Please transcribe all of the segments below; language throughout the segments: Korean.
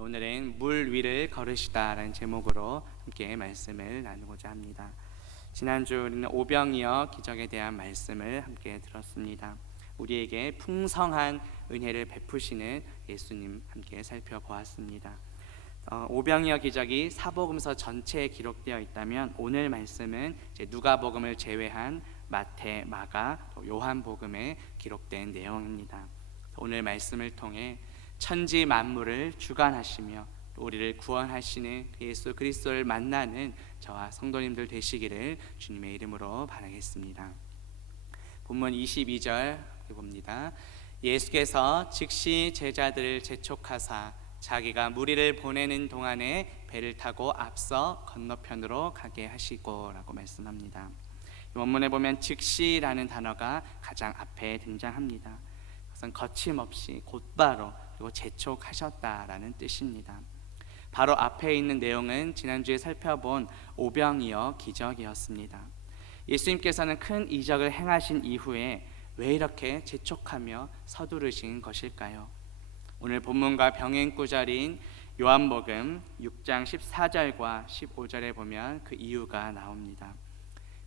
오늘은 물 위를 걸으시다라는 제목으로 함께 말씀을 나누고자 합니다. 지난주 우리는 오병이어 기적에 대한 말씀을 함께 들었습니다. 우리에게 풍성한 은혜를 베푸시는 예수님 함께 살펴보았습니다. 오병이어 기적이 사복음서 전체에 기록되어 있다면 오늘 말씀은 누가복음을 제외한 마태, 마가, 요한복음에 기록된 내용입니다. 오늘 말씀을 통해 천지 만물을 주관하시며 우리를 구원하시는 예수 그리스도를 만나는 저와 성도님들 되시기를 주님의 이름으로 바라겠습니다. 본문 22절 봅니다. 예수께서 즉시 제자들을 재촉하사 자기가 무리를 보내는 동안에 배를 타고 앞서 건너편으로 가게 하시고 라고 말씀합니다. 원문에 보면 즉시라는 단어가 가장 앞에 등장합니다. 그것은 거침없이 곧바로 그리고 재촉하셨다라는 뜻입니다. 바로 앞에 있는 내용은 지난주에 살펴본 오병이어 기적이었습니다. 예수님께서는 큰 이적을 행하신 이후에 왜 이렇게 재촉하며 서두르신 것일까요? 오늘 본문과 병행구절인 요한복음 6장 14절과 15절에 보면 그 이유가 나옵니다.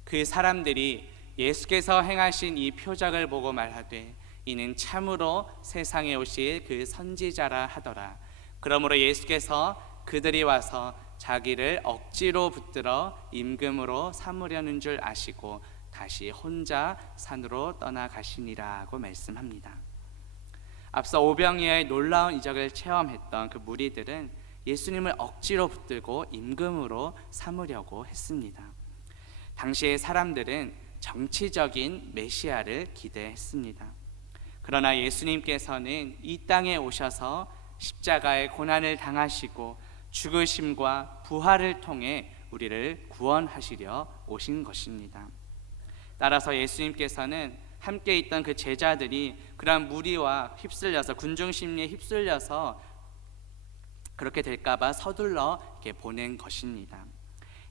그 사람들이 예수께서 행하신 이 표적을 보고 말하되 이는 참으로 세상에 오실 그 선지자라 하더라. 그러므로 예수께서 그들이 와서 자기를 억지로 붙들어 임금으로 삼으려는 줄 아시고 다시 혼자 산으로 떠나가시니라고 말씀합니다. 앞서 오병이어의 놀라운 이적을 체험했던 그 무리들은 예수님을 억지로 붙들고 임금으로 삼으려고 했습니다. 당시의 사람들은 정치적인 메시아를 기대했습니다. 그러나 예수님께서는 이 땅에 오셔서 십자가의 고난을 당하시고 죽으심과 부활을 통해 우리를 구원하시려 오신 것입니다. 따라서 예수님께서는 함께 있던 그 제자들이 그러한 무리와 휩쓸려서 군중심리에 휩쓸려서 그렇게 될까봐 서둘러 이렇게 보낸 것입니다.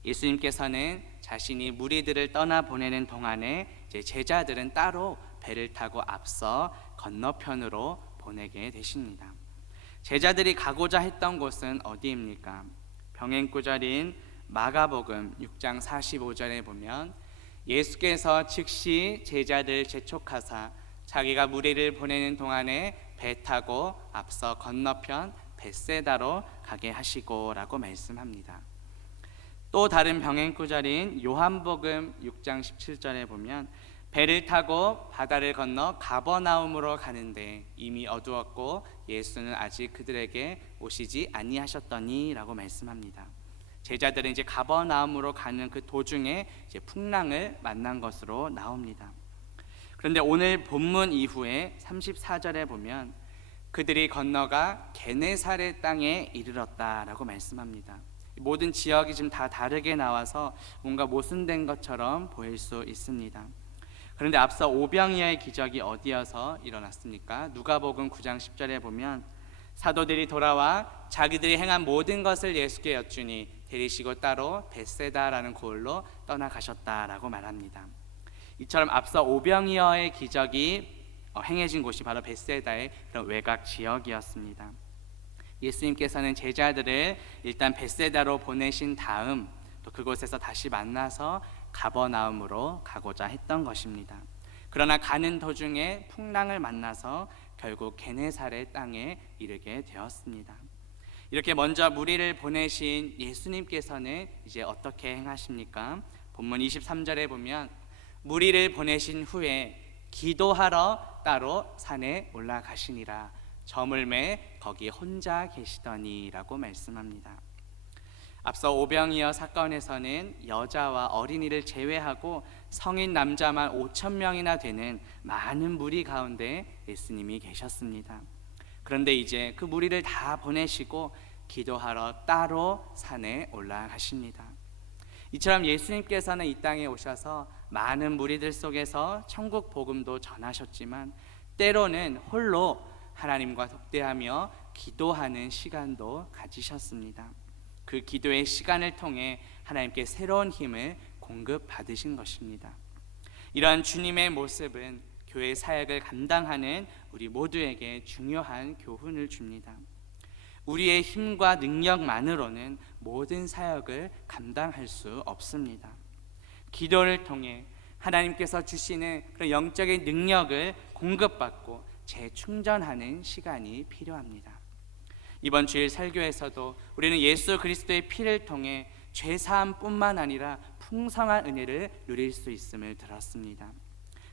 예수님께서는 자신이 무리들을 떠나 보내는 동안에 제자들은 따로 배를 타고 앞서 건너편으로 보내게 되십니다. 제자들이 가고자 했던 곳은 어디입니까? 병행구절인 마가복음 6장 45절에 보면 예수께서 즉시 제자들 재촉하사 자기가 무리를 보내는 동안에 배 타고 앞서 건너편 벳세다로 가게 하시고 라고 말씀합니다. 또 다른 병행구절인 요한복음 6장 17절에 보면 배를 타고 바다를 건너 가버나움으로 가는데 이미 어두웠고 예수는 아직 그들에게 오시지 아니하셨더니 라고 말씀합니다. 제자들은 이제 가버나움으로 가는 그 도중에 이제 풍랑을 만난 것으로 나옵니다. 그런데 오늘 본문 이후에 34절에 보면 그들이 건너가 게네사렛 땅에 이르렀다라고 말씀합니다. 모든 지역이 지금 다 다르게 나와서 뭔가 모순된 것처럼 보일 수 있습니다. 그런데 앞서 오병이어의 기적이 어디여서 일어났습니까? 누가복음 9장 10절에 보면 사도들이 돌아와 자기들이 행한 모든 것을 예수께 여쭈니 데리시고 따로 벳세다라는 고을로 떠나가셨다라고 말합니다. 이처럼 앞서 오병이어의 기적이 행해진 곳이 바로 벳세다의 그런 외곽 지역이었습니다. 예수님께서는 제자들을 일단 벳세다로 보내신 다음 또 그곳에서 다시 만나서 가버나움으로 가고자 했던 것입니다. 그러나 가는 도중에 풍랑을 만나서 결국 게네사렛 땅에 이르게 되었습니다. 이렇게 먼저 무리를 보내신 예수님께서는 이제 어떻게 행하십니까? 본문 23절에 보면 무리를 보내신 후에 기도하러 따로 산에 올라가시니라 저물매 거기 혼자 계시더니 라고 말씀합니다. 앞서 오병이어 사건에서는 여자와 어린이를 제외하고 성인 남자만 5,000명이나 되는 많은 무리 가운데 예수님이 계셨습니다. 그런데 이제 그 무리를 다 보내시고 기도하러 따로 산에 올라가십니다. 이처럼 예수님께서는 이 땅에 오셔서 많은 무리들 속에서 천국 복음도 전하셨지만 때로는 홀로 하나님과 독대하며 기도하는 시간도 가지셨습니다. 그 기도의 시간을 통해 하나님께 새로운 힘을 공급받으신 것입니다. 이러한 주님의 모습은 교회 사역을 감당하는 우리 모두에게 중요한 교훈을 줍니다. 우리의 힘과 능력만으로는 모든 사역을 감당할 수 없습니다. 기도를 통해 하나님께서 주시는 그런 영적인 능력을 공급받고 재충전하는 시간이 필요합니다. 이번 주일 설교에서도 우리는 예수 그리스도의 피를 통해 죄사함뿐만 아니라 풍성한 은혜를 누릴 수 있음을 들었습니다.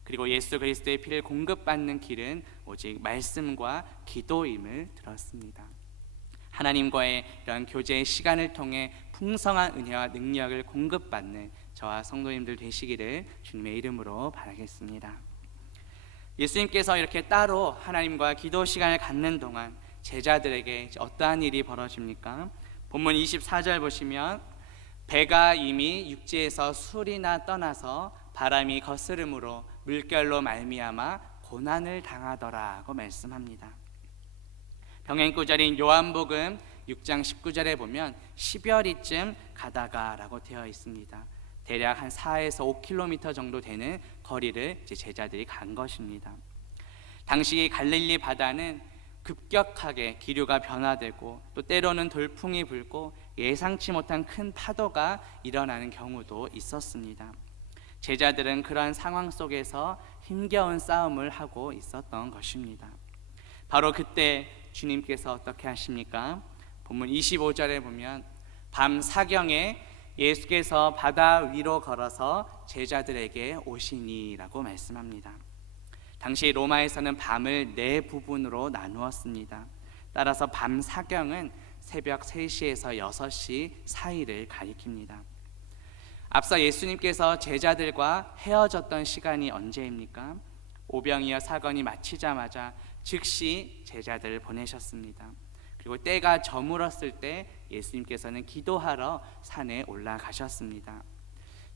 그리고 예수 그리스도의 피를 공급받는 길은 오직 말씀과 기도임을 들었습니다. 하나님과의 이런 교제의 시간을 통해 풍성한 은혜와 능력을 공급받는 저와 성도님들 되시기를 주님의 이름으로 바라겠습니다. 예수님께서 이렇게 따로 하나님과 기도 시간을 갖는 동안 제자들에게 어떠한 일이 벌어집니까? 본문 24절 보시면 배가 이미 육지에서 술이나 떠나서 바람이 거스름으로 물결로 말미암아 고난을 당하더라고 말씀합니다. 병행구절인 요한복음 6장 19절에 보면 10여리쯤 가다가라고 되어 있습니다. 대략 한 4에서 5km 정도 되는 거리를 제자들이 간 것입니다. 당시 갈릴리 바다는 급격하게 기류가 변화되고 또 때로는 돌풍이 불고 예상치 못한 큰 파도가 일어나는 경우도 있었습니다. 제자들은 그러한 상황 속에서 힘겨운 싸움을 하고 있었던 것입니다. 바로 그때 주님께서 어떻게 하십니까? 본문 25절에 보면 밤 사경에 예수께서 바다 위로 걸어서 제자들에게 오시니라고 말씀합니다. 당시 로마에서는 밤을 4부분으로 나누었습니다. 따라서 밤 사경은 새벽 3시에서 6시 사이를 가리킵니다. 앞서 예수님께서 제자들과 헤어졌던 시간이 언제입니까? 오병이어 사건이 마치자마자 즉시 제자들을 보내셨습니다. 그리고 때가 저물었을 때 예수님께서는 기도하러 산에 올라가셨습니다.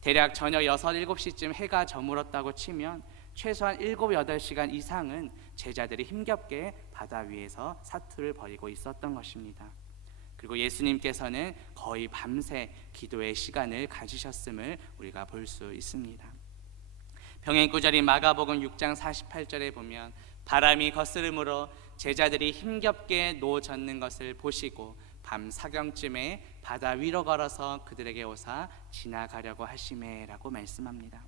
대략 저녁 6, 7시쯤 해가 저물었다고 치면 최소한 7, 8시간 이상은 제자들이 힘겹게 바다 위에서 사투를 벌이고 있었던 것입니다. 그리고 예수님께서는 거의 밤새 기도의 시간을 가지셨음을 우리가 볼 수 있습니다. 병행구절인 마가복음 6장 48절에 보면 바람이 거스름으로 제자들이 힘겹게 노젓는 것을 보시고 밤 사경쯤에 바다 위로 걸어서 그들에게 오사 지나가려고 하시매라고 말씀합니다.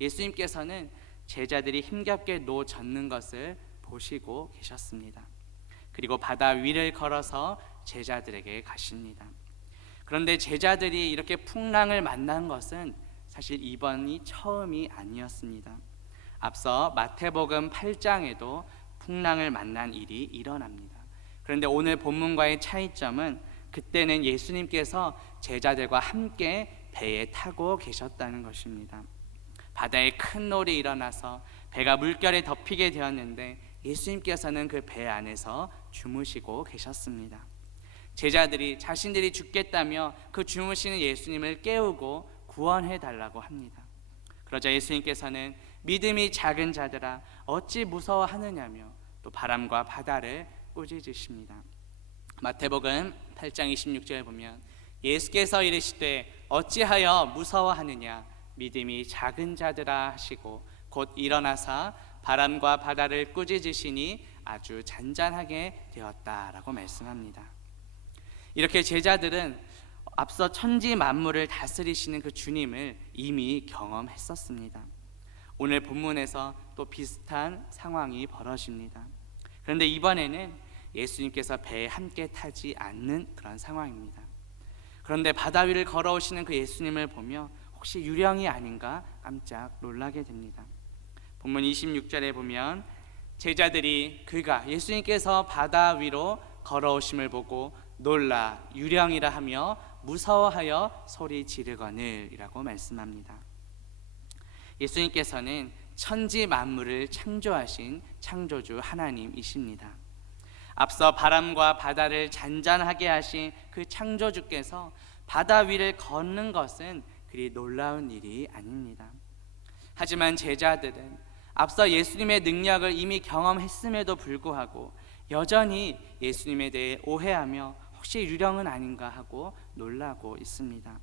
예수님께서는 제자들이 힘겹게 노젓는 것을 보시고 계셨습니다. 그리고 바다 위를 걸어서 제자들에게 가십니다. 그런데 제자들이 이렇게 풍랑을 만난 것은 사실 이번이 처음이 아니었습니다. 앞서 마태복음 8장에도 풍랑을 만난 일이 일어납니다. 그런데 오늘 본문과의 차이점은 그때는 예수님께서 제자들과 함께 배에 타고 계셨다는 것입니다. 바다에 큰 놀이 일어나서 배가 물결에 덮이게 되었는데 예수님께서는 그 배 안에서 주무시고 계셨습니다. 제자들이 자신들이 죽겠다며 그 주무시는 예수님을 깨우고 구원해 달라고 합니다. 그러자 예수님께서는 믿음이 작은 자들아 어찌 무서워하느냐며 또 바람과 바다를 꾸짖으십니다. 마태복음 8장 26절에 보면 예수께서 이르시되 어찌하여 무서워하느냐 믿음이 작은 자들아 하시고 곧 일어나사 바람과 바다를 꾸짖으시니 아주 잔잔하게 되었다라고 말씀합니다. 이렇게 제자들은 앞서 천지 만물을 다스리시는 그 주님을 이미 경험했었습니다. 오늘 본문에서 또 비슷한 상황이 벌어집니다. 그런데 이번에는 예수님께서 배에 함께 타지 않는 그런 상황입니다. 그런데 바다 위를 걸어오시는 그 예수님을 보며 혹시 유령이 아닌가 깜짝 놀라게 됩니다. 본문 26절에 보면 제자들이 그가 예수님께서 바다 위로 걸어오심을 보고 놀라 유령이라 하며 무서워하여 소리 지르거늘이라고 말씀합니다. 예수님께서는 천지 만물을 창조하신 창조주 하나님이십니다. 앞서 바람과 바다를 잔잔하게 하신 그 창조주께서 바다 위를 걷는 것은 그리 놀라운 일이 아닙니다. 하지만 제자들은 앞서 예수님의 능력을 이미 경험했음에도 불구하고 여전히 예수님에 대해 오해하며 혹시 유령은 아닌가 하고 놀라고 있습니다.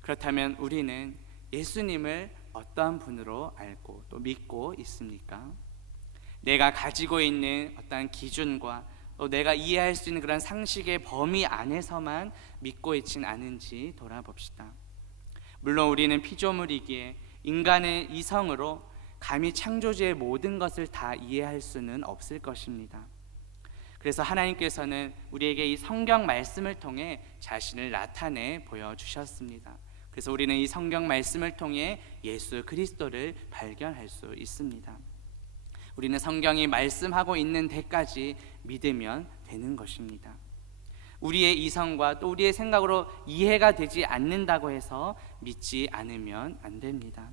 그렇다면 우리는 예수님을 어떠한 분으로 알고 또 믿고 있습니까? 내가 가지고 있는 어떠한 기준과 또 내가 이해할 수 있는 그런 상식의 범위 안에서만 믿고 있진 않은지 돌아봅시다. 물론 우리는 피조물이기에 인간의 이성으로 감히 창조주의 모든 것을 다 이해할 수는 없을 것입니다. 그래서 하나님께서는 우리에게 이 성경 말씀을 통해 자신을 나타내 보여주셨습니다. 그래서 우리는 이 성경 말씀을 통해 예수 그리스도를 발견할 수 있습니다. 우리는 성경이 말씀하고 있는 데까지 믿으면 되는 것입니다. 우리의 이성과 또 우리의 생각으로 이해가 되지 않는다고 해서 믿지 않으면 안 됩니다.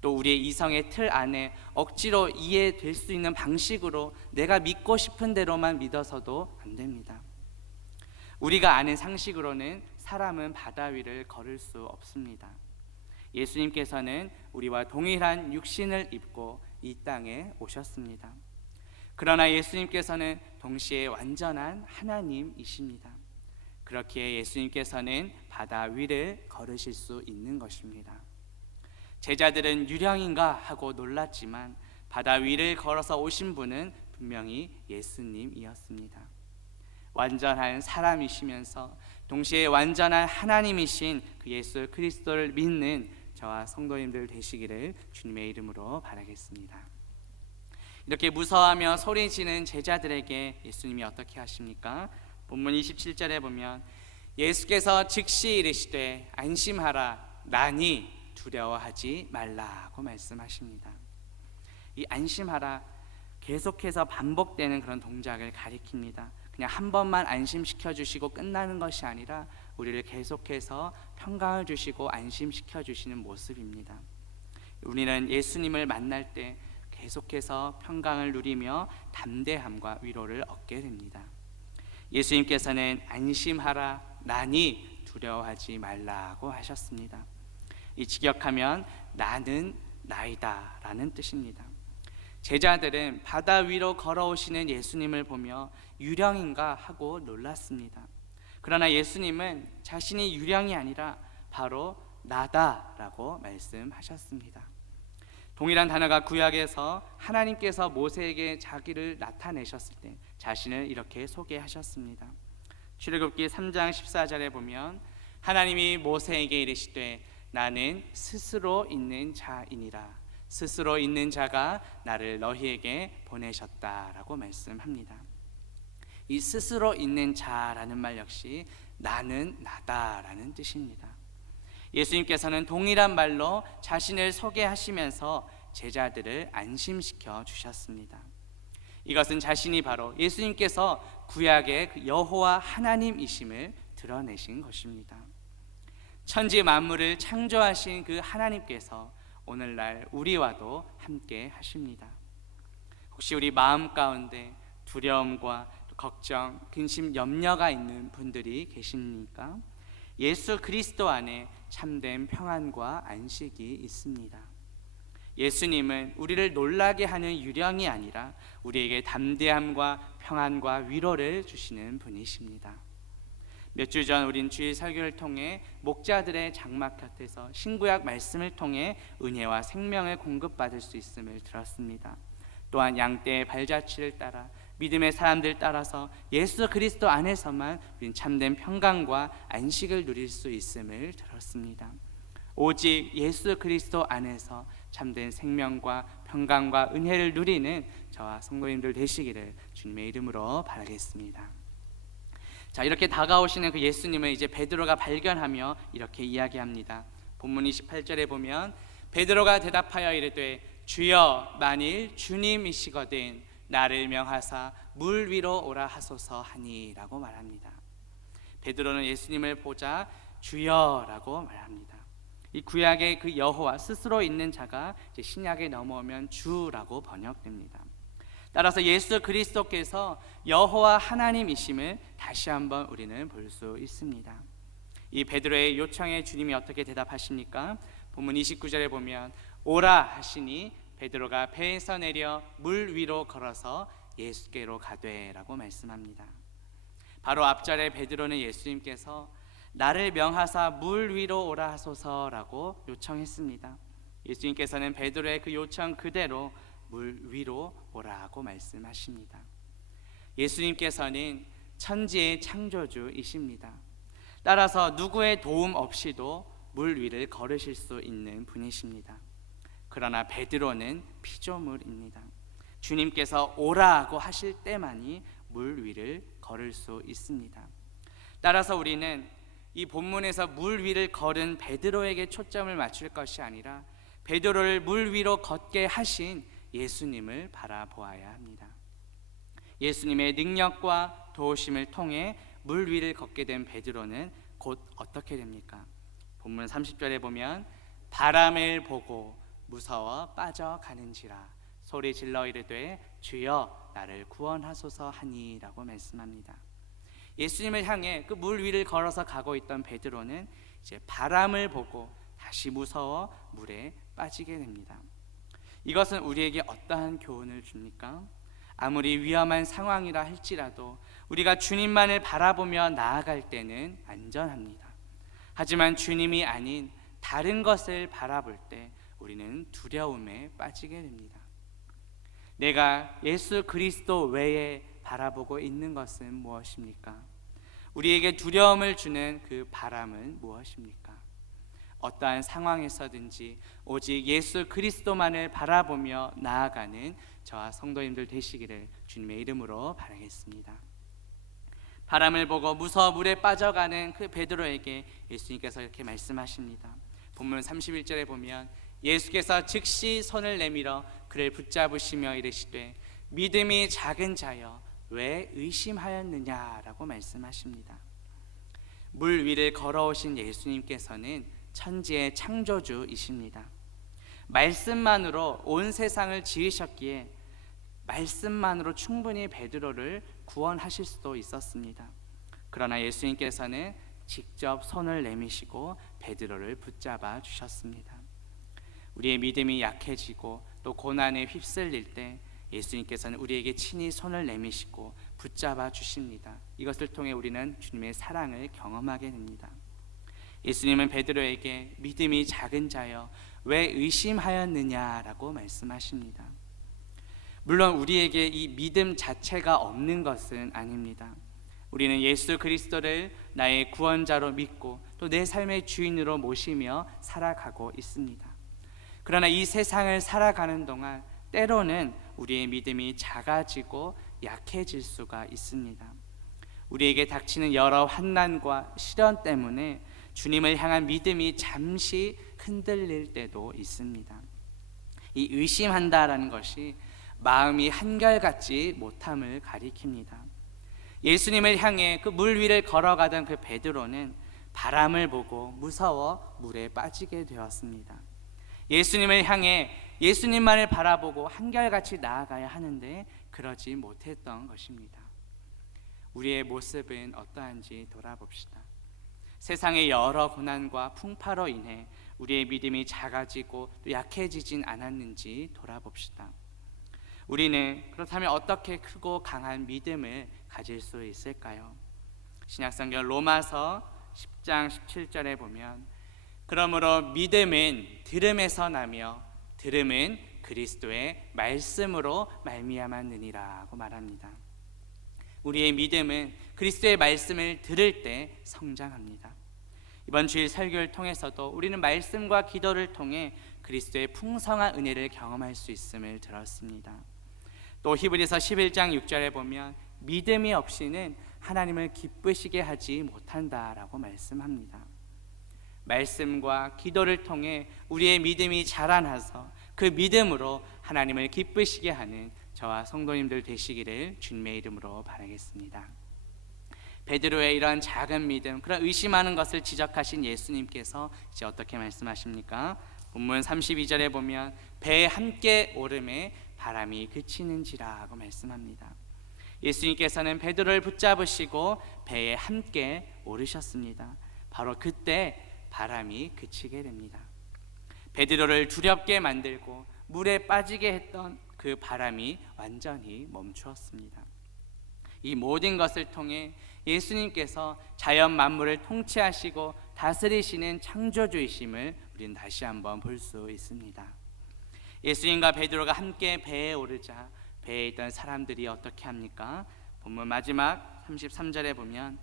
또 우리의 이성의 틀 안에 억지로 이해될 수 있는 방식으로 내가 믿고 싶은 대로만 믿어서도 안 됩니다. 우리가 아는 상식으로는 사람은 바다 위를 걸을 수 없습니다. 예수님께서는 우리와 동일한 육신을 입고 이 땅에 오셨습니다. 그러나 예수님께서는 동시에 완전한 하나님이십니다. 그렇기에 예수님께서는 바다 위를 걸으실 수 있는 것입니다. 제자들은 유령인가 하고 놀랐지만 바다 위를 걸어서 오신 분은 분명히 예수님이었습니다. 완전한 사람이시면서 동시에 완전한 하나님이신 그 예수 그리스도를 믿는 저와 성도님들 되시기를 주님의 이름으로 바라겠습니다. 이렇게 무서워하며 소리지는 제자들에게 예수님이 어떻게 하십니까? 본문 27절에 보면 예수께서 즉시 이르시되 안심하라 나니 두려워하지 말라고 말씀하십니다. 이 안심하라 계속해서 반복되는 그런 동작을 가리킵니다. 그냥 한 번만 안심시켜 주시고 끝나는 것이 아니라 우리를 계속해서 평강을 주시고 안심시켜 주시는 모습입니다. 우리는 예수님을 만날 때 계속해서 평강을 누리며 담대함과 위로를 얻게 됩니다. 예수님께서는 안심하라 나니 두려워하지 말라고 하셨습니다. 이 직역하면 나는 나이다 라는 뜻입니다. 제자들은 바다 위로 걸어오시는 예수님을 보며 유령인가 하고 놀랐습니다. 그러나 예수님은 자신이 유령이 아니라 바로 나다라고 말씀하셨습니다. 동일한 단어가 구약에서 하나님께서 모세에게 자기를 나타내셨을 때 자신을 이렇게 소개하셨습니다. 출애굽기 3장 14절에 보면 하나님이 모세에게 이르시되 나는 스스로 있는 자이니라 스스로 있는 자가 나를 너희에게 보내셨다라고 말씀합니다. 이 스스로 있는 자라는 말 역시 나는 나다라는 뜻입니다. 예수님께서는 동일한 말로 자신을 소개하시면서 제자들을 안심시켜 주셨습니다. 이것은 자신이 바로 예수님께서 구약의 그 여호와 하나님이심을 드러내신 것입니다. 천지 만물을 창조하신 그 하나님께서 오늘날 우리와도 함께 하십니다. 혹시 우리 마음 가운데 두려움과 걱정, 근심, 염려가 있는 분들이 계십니까? 예수 그리스도 안에 참된 평안과 안식이 있습니다. 예수님은 우리를 놀라게 하는 유령이 아니라 우리에게 담대함과 평안과 위로를 주시는 분이십니다. 몇 주 전 우린 주일 설교를 통해 목자들의 장막 곁에서 신구약 말씀을 통해 은혜와 생명을 공급받을 수 있음을 들었습니다. 또한 양떼의 발자취를 따라 믿음의 사람들 따라서 예수 그리스도 안에서만 우린 참된 평강과 안식을 누릴 수 있음을 들었습니다. 오직 예수 그리스도 안에서 참된 생명과 평강과 은혜를 누리는 저와 성도님들 되시기를 주님의 이름으로 바라겠습니다. 자, 이렇게 다가오시는 그 예수님을 이제 베드로가 발견하며 이렇게 이야기합니다. 본문 28절에 보면 베드로가 대답하여 이르되 주여 만일 주님이시거든 나를 명하사 물 위로 오라 하소서 하니라고 말합니다. 베드로는 예수님을 보자 주여라고 말합니다. 이 구약의 그 여호와 스스로 있는 자가 이제 신약에 넘어오면 주라고 번역됩니다. 따라서 예수 그리스도께서 여호와 하나님이심을 다시 한번 우리는 볼 수 있습니다. 이 베드로의 요청에 주님이 어떻게 대답하십니까? 본문 29절에 보면 오라 하시니 베드로가 배에서 내려 물 위로 걸어서 예수께로 가되라고 말씀합니다. 바로 앞절에 베드로는 예수님께서 나를 명하사 물 위로 오라 하소서라고 요청했습니다. 예수님께서는 베드로의 그 요청 그대로 물 위로 오라고 말씀하십니다. 예수님께서는 천지의 창조주이십니다. 따라서 누구의 도움 없이도 물 위를 걸으실 수 있는 분이십니다. 그러나 베드로는 피조물입니다. 주님께서 오라고 하실 때만이 물 위를 걸을 수 있습니다. 따라서 우리는 이 본문에서 물 위를 걸은 베드로에게 초점을 맞출 것이 아니라 베드로를 물 위로 걷게 하신 예수님을 바라보아야 합니다. 예수님의 능력과 도우심을 통해 물 위를 걷게 된 베드로는 곧 어떻게 됩니까? 본문 30절에 보면 바람을 보고 무서워 빠져가는지라 소리 질러 이르되 주여 나를 구원하소서 하니라고 말씀합니다. 예수님을 향해 그 물 위를 걸어서 가고 있던 베드로는 이제 바람을 보고 다시 무서워 물에 빠지게 됩니다. 이것은 우리에게 어떠한 교훈을 줍니까? 아무리 위험한 상황이라 할지라도 우리가 주님만을 바라보며 나아갈 때는 안전합니다. 하지만 주님이 아닌 다른 것을 바라볼 때 우리는 두려움에 빠지게 됩니다. 내가 예수 그리스도 외에 바라보고 있는 것은 무엇입니까? 우리에게 두려움을 주는 그 바람은 무엇입니까? 어떠한 상황에서든지 오직 예수 그리스도만을 바라보며 나아가는 저와 성도님들 되시기를 주님의 이름으로 바라겠습니다. 바람을 보고 무서워 물에 빠져가는 그 베드로에게 예수님께서 이렇게 말씀하십니다. 본문 31절에 보면 예수께서 즉시 손을 내밀어 그를 붙잡으시며 이르시되 믿음이 작은 자여 왜 의심하였느냐라고 말씀하십니다. 물 위를 걸어오신 예수님께서는 천지의 창조주이십니다. 말씀만으로 온 세상을 지으셨기에 말씀만으로 충분히 베드로를 구원하실 수도 있었습니다. 그러나 예수님께서는 직접 손을 내미시고 베드로를 붙잡아 주셨습니다. 우리의 믿음이 약해지고 또 고난에 휩쓸릴 때 예수님께서는 우리에게 친히 손을 내미시고 붙잡아 주십니다. 이것을 통해 우리는 주님의 사랑을 경험하게 됩니다. 예수님은 베드로에게 믿음이 작은 자여 왜 의심하였느냐라고 말씀하십니다. 물론 우리에게 이 믿음 자체가 없는 것은 아닙니다. 우리는 예수 그리스도를 나의 구원자로 믿고 또 내 삶의 주인으로 모시며 살아가고 있습니다. 그러나 이 세상을 살아가는 동안 때로는 우리의 믿음이 작아지고 약해질 수가 있습니다. 우리에게 닥치는 여러 환난과 시련 때문에 주님을 향한 믿음이 잠시 흔들릴 때도 있습니다. 이 의심한다라는 것이 마음이 한결같지 못함을 가리킵니다. 예수님을 향해 그 물 위를 걸어가던 그 베드로는 바람을 보고 무서워 물에 빠지게 되었습니다. 예수님을 향해 예수님만을 바라보고 한결같이 나아가야 하는데 그러지 못했던 것입니다. 우리의 모습은 어떠한지 돌아봅시다. 세상의 여러 고난과 풍파로 인해 우리의 믿음이 작아지고 또 약해지진 않았는지 돌아봅시다. 우리는 그렇다면 어떻게 크고 강한 믿음을 가질 수 있을까요? 신약성경 로마서 10장 17절에 보면 그러므로 믿음은 들음에서 나며 들음은 그리스도의 말씀으로 말미암았느니라고 말합니다. 우리의 믿음은 그리스도의 말씀을 들을 때 성장합니다. 이번 주일 설교를 통해서도 우리는 말씀과 기도를 통해 그리스도의 풍성한 은혜를 경험할 수 있음을 들었습니다. 또 히브리서 11장 6절에 보면 믿음이 없이는 하나님을 기쁘시게 하지 못한다라고 말씀합니다. 말씀과 기도를 통해 우리의 믿음이 자라나서 그 믿음으로 하나님을 기쁘시게 하는 저와 성도님들 되시기를 주님의 이름으로 바라겠습니다. 베드로의 이런 작은 믿음, 그런 의심하는 것을 지적하신 예수님께서 이제 어떻게 말씀하십니까? 본문 32절에 보면 배에 함께 오름에 바람이 그치는지라 하고 말씀합니다. 예수님께서는 베드로를 붙잡으시고 배에 함께 오르셨습니다. 바로 그때 바람이 그치게 됩니다. 베드로를 두렵게 만들고 물에 빠지게 했던 그 바람이 완전히 멈추었습니다. 이 모든 것을 통해 예수님께서 자연 만물을 통치하시고 다스리시는 창조주이심을 우리는 다시 한번 볼 수 있습니다. 예수님과 베드로가 함께 배에 오르자 배에 있던 사람들이 어떻게 합니까? 본문 마지막 33절에 보면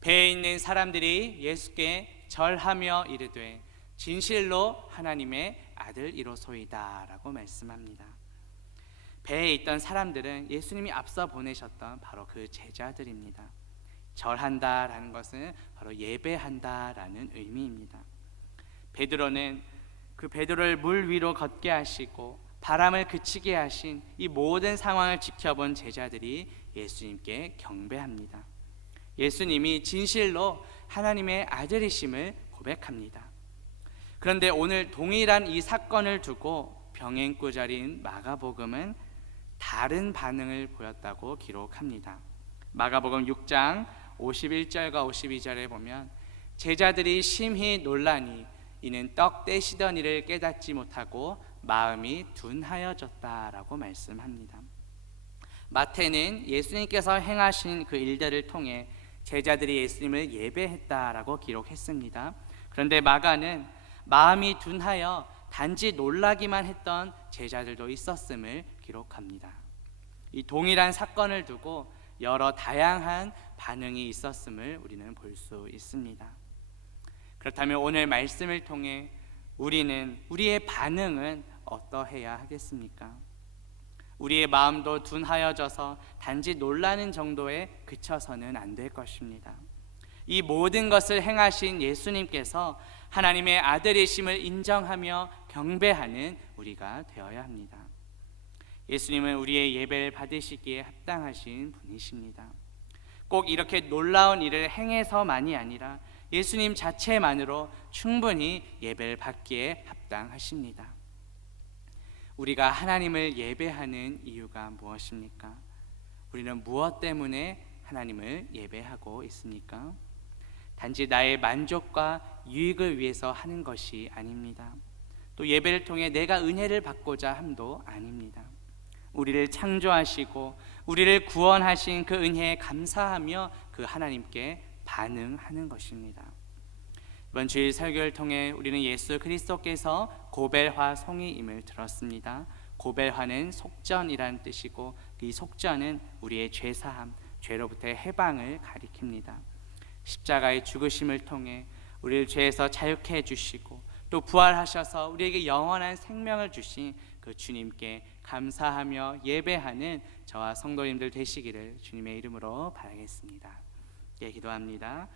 배에 있는 사람들이 예수께 절하며 이르되 진실로 하나님의 아들이로소이다 라고 말씀합니다. 배에 있던 사람들은 예수님이 앞서 보내셨던 바로 그 제자들입니다. 절한다라는 것은 바로 예배한다라는 의미입니다. 베드로는 그 베드로를 물 위로 걷게 하시고 바람을 그치게 하신 이 모든 상황을 지켜본 제자들이 예수님께 경배합니다. 예수님이 진실로 하나님의 아들이심을 고백합니다. 그런데 오늘 동일한 이 사건을 두고 병행구절인 마가복음은 다른 반응을 보였다고 기록합니다. 마가복음 6장 51절과 52절에 보면 제자들이 심히 놀라니 이는 떡 떼시던 일을 깨닫지 못하고 마음이 둔하여졌다라고 말씀합니다. 마태는 예수님께서 행하신 그 일들을 통해 제자들이 예수님을 예배했다라고 기록했습니다. 그런데 마가는 마음이 둔하여 단지 놀라기만 했던 제자들도 있었음을 기록합니다. 이 동일한 사건을 두고 여러 다양한 반응이 있었음을 우리는 볼 수 있습니다. 그렇다면 오늘 말씀을 통해 우리의 반응은 어떠해야 하겠습니까? 우리의 마음도 둔하여져서 단지 놀라는 정도에 그쳐서는 안 될 것입니다. 이 모든 것을 행하신 예수님께서 하나님의 아들이심을 인정하며 경배하는 우리가 되어야 합니다. 예수님은 우리의 예배를 받으시기에 합당하신 분이십니다. 꼭 이렇게 놀라운 일을 행해서만이 아니라 예수님 자체만으로 충분히 예배를 받기에 합당하십니다. 우리가 하나님을 예배하는 이유가 무엇입니까? 우리는 무엇 때문에 하나님을 예배하고 있습니까? 단지 나의 만족과 유익을 위해서 하는 것이 아닙니다. 또 예배를 통해 내가 은혜를 받고자 함도 아닙니다. 우리를 창조하시고 우리를 구원하신 그 은혜에 감사하며 그 하나님께 반응하는 것입니다. 이번 주일 설교를 통해 우리는 예수 그리스도께서 고벨화 송이임을 들었습니다. 고벨화는 속전이라는 뜻이고 이 속전은 우리의 죄사함, 죄로부터의 해방을 가리킵니다. 십자가의 죽으심을 통해 우리를 죄에서 자유케 해주시고 또 부활하셔서 우리에게 영원한 생명을 주신 그 주님께 감사하며 예배하는 저와 성도님들 되시기를 주님의 이름으로 바라겠습니다. 예, 기도합니다.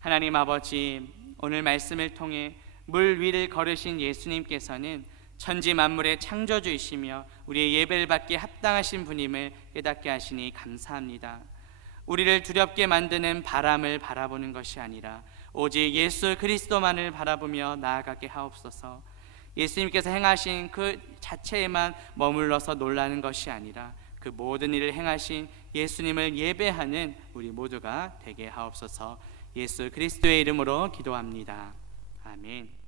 하나님 아버지, 오늘 말씀을 통해 물 위를 걸으신 예수님께서는 천지 만물의 창조주이시며 우리의 예배를 받기에 합당하신 분임을 깨닫게 하시니 감사합니다. 우리를 두렵게 만드는 바람을 바라보는 것이 아니라 오직 예수 그리스도만을 바라보며 나아가게 하옵소서. 예수님께서 행하신 그 자체에만 머물러서 놀라는 것이 아니라 그 모든 일을 행하신 예수님을 예배하는 우리 모두가 되게 하옵소서. 예수 그리스도의 이름으로 기도합니다. 아멘.